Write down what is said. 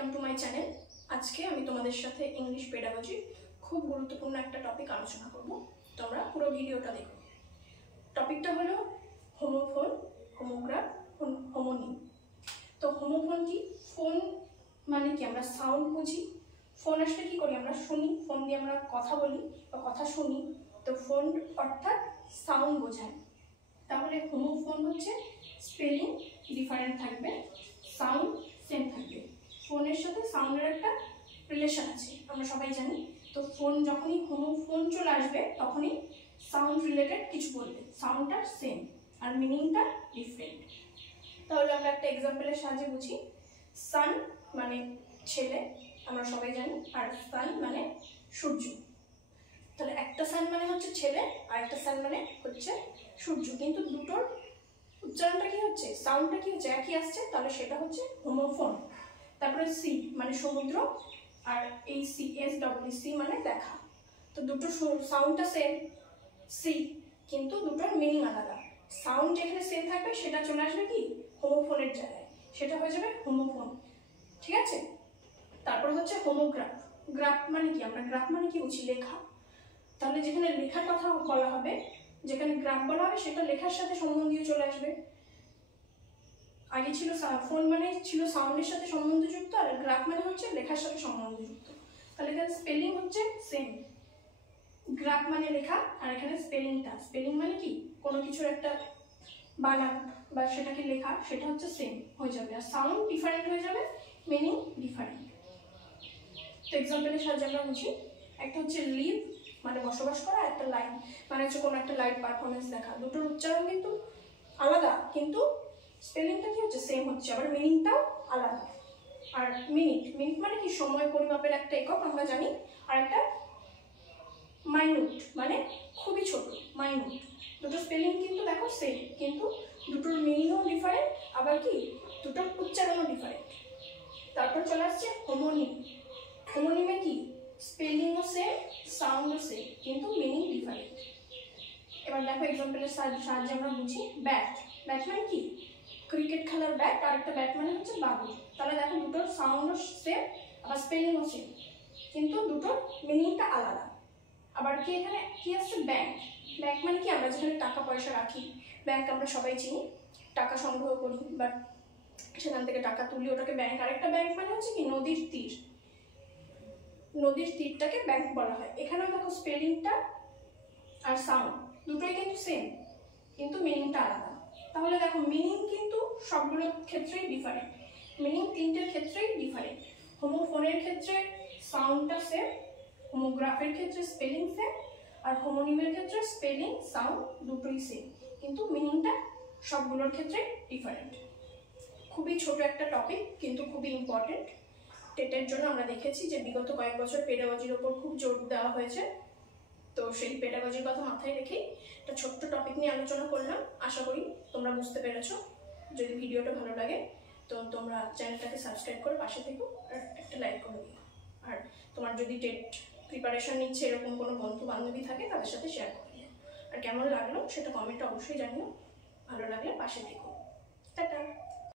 Welcome to my channel. আজকে আমি তোমাদের সাথে ইংলিশ পেডাগজি খুব গুরুত্বপূর্ণ একটা টপিক আলোচনা করব। তোমরা পুরো ভিডিওটা দেখো। টপিকটা হলো হোমোফোন, হোমোগ্রাফ, হোমোনিম। তো হোমোফোন কি? ফোন মানে কি? আমরা সাউন্ড বুঝি। ফোন আসলে কি করি? আমরা শুনি, ফোন দিয়ে আমরা কথা বলি বা কথা শুনি। তো ফোন অর্থাৎ সাউন্ড বোঝায়। তাহলে হোমোফোন হচ্ছে স্পেলিং ডিফারেন্ট থাকবে, সাউন্ড সেম থাকবে। ফোনের সাথে সাউন্ডের একটা রিলেশন আছে, আমরা সবাই জানি। তো ফোন যখনই হোমোফোন চলে আসবে তখনই সাউন্ড রিলেটেড কিছু বলবে, সাউন্ডটা সেম আর মিনিংটা ডিফারেন্ট। তাহলে আমরা একটা এক্সাম্পলের সাহায্যে বুঝি। সান মানে ছেলে, আমরা সবাই জানি, আর সান মানে সূর্য। তাহলে একটা সান মানে হচ্ছে ছেলে আর একটা সান মানে হচ্ছে সূর্য, কিন্তু দুটোর উচ্চারণটা কি হচ্ছে, সাউন্ডটা কি হচ্ছে, একই আসছে। তাহলে সেটা হচ্ছে হোমোফোন। তারপরে সি মানে সমুদ্র, আর এই সি এস ডব্লিউ সি মানে দেখা। তো দুটো সাউন্ডটা সেম সি, কিন্তু দুটোর মিনিং আলাদা। সাউন্ড যেখানে সেম থাকবে সেটা চলে আসবে কি হোমোফোনের জায়গায়, সেটা হয়ে যাবে হোমোফোন। ঠিক আছে। তারপর হচ্ছে হোমোগ্রাফ। গ্রাফ মানে কি? আমরা গ্রাফ মানে কি বুঝি? লেখা। তাহলে যেখানে লেখার কথা বলা হবে, যেখানে গ্রাফ বলা হবে, সেটা লেখার সাথে সম্বন্ধীয় চলে আসবে। আগে ছিল ফোন মানে ছিল সাউন্ডের সাথে সম্বন্ধযুক্ত, আর গ্রাফ মানে হচ্ছে লেখার সাথে সম্বন্ধযুক্ত। তাহলে এখানে স্পেলিং হচ্ছে সেম। গ্রাফ মানে লেখা, আর এখানে স্পেলিংটা, স্পেলিং মানে কি কোনো কিছুর একটা বানান বা সেটাকে লেখা, সেটা হচ্ছে সেম হয়ে যাবে, আর সাউন্ড ডিফারেন্ট হয়ে যাবে, মিনিং ডিফারেন্ট। তো এক্সাম্পলের সাহায্যে আমরা বুঝি। একটা হচ্ছে লিভ মানে বসবাস করা, একটা লাইভ মানে হচ্ছে কোনো একটা লাইভ পারফরমেন্স দেখা। দুটোর উচ্চারণ কিন্তু আলাদা, কিন্তু স্পেলিংটা কি হচ্ছে সেম হচ্ছে, আবার মিনিংটাও আলাদা। আর মিনিট, মিনিট মানে কি সময় পরিমাপের একটা একক, আমরা জানি। আর একটা মাইনুট মানে খুবই ছোট, মাইনুট। দুটো স্পেলিং কিন্তু দেখো সেম, কিন্তু দুটোর মিনিংও ডিফারেন্ট, আবার কি দুটোর উচ্চারণও ডিফারেন্ট। তারপর চলে আসছে হোমোনিম। হোমোনিমে কি স্পেলিংও সেম, সাউন্ডও সেম, কিন্তু মিনিং ডিফারেন্ট। এবার দেখো এক্সাম্পলের সাহায্যে আমরা বুঝি। ব্যাট, ব্যাট মানে কি ক্রিকেট খেলার ব্যাট, আর একটা ব্যাট মানে হচ্ছে বাবু। তাহলে দেখো দুটোর সাউন্ডও সেম, আবার স্পেলিংও সেম, কিন্তু দুটোর মিনিংটা আলাদা। আবার কি এখানে কি আসছে? ব্যাংক। ব্যাংক মানে কি আমরা যেখানে টাকা পয়সা রাখি, ব্যাংক আমরা সবাই চিনি, টাকা সংগ্রহ করি বা সেখান থেকে টাকা তুলি, ওটাকে ব্যাংক। আরেকটা ব্যাংক মানে হচ্ছে কি নদীর তীর, নদীর তীরটাকে ব্যাংক বলা হয়। এখানেও দেখো স্পেলিংটা আর সাউন্ড দুটোই কিন্তু সেম, কিন্তু মিনিংটা আলাদা। তাহলে দেখো মিনিং কিন্তু সবগুলোর ক্ষেত্রেই ডিফারেন্ট, মিনিং তিনটের ক্ষেত্রেই ডিফারেন্ট। হোমোফোনের ক্ষেত্রে সাউন্ডটা সেম, হোমোগ্রাফের ক্ষেত্রে স্পেলিং সেম, আর হোমোনিমের ক্ষেত্রে স্পেলিং সাউন্ড দুটোই সেম, কিন্তু মিনিংটা সবগুলোর ক্ষেত্রেই ডিফারেন্ট। খুবই ছোট একটা টপিক, কিন্তু খুবই ইম্পর্টেন্ট। টেটের জন্য আমরা দেখেছি যে বিগত কয়েক বছর পেডাগজির ওপর খুব জোর দেওয়া হয়েছে। তো সেই পেডাগজির কথা মাথায় রেখেই একটা ছোট্ট টপিক নিয়ে আলোচনা করলাম। আশা করি তোমরা বুঝতে পেরেছো। যদি ভিডিওটা ভালো লাগে তো তোমরা চ্যানেলটাকে সাবস্ক্রাইব করে পাশে থেকো, আর একটা লাইক করে দিও। আর তোমার যদি টেট প্রিপারেশন নিচ্ছে এরকম কোনো বন্ধু বান্ধবী থাকে, তাদের সাথে শেয়ার করে দিও। আর কেমন লাগলো সেটা কমেন্টে অবশ্যই জানিও। ভালো লাগলে পাশে থেকো। টাটা।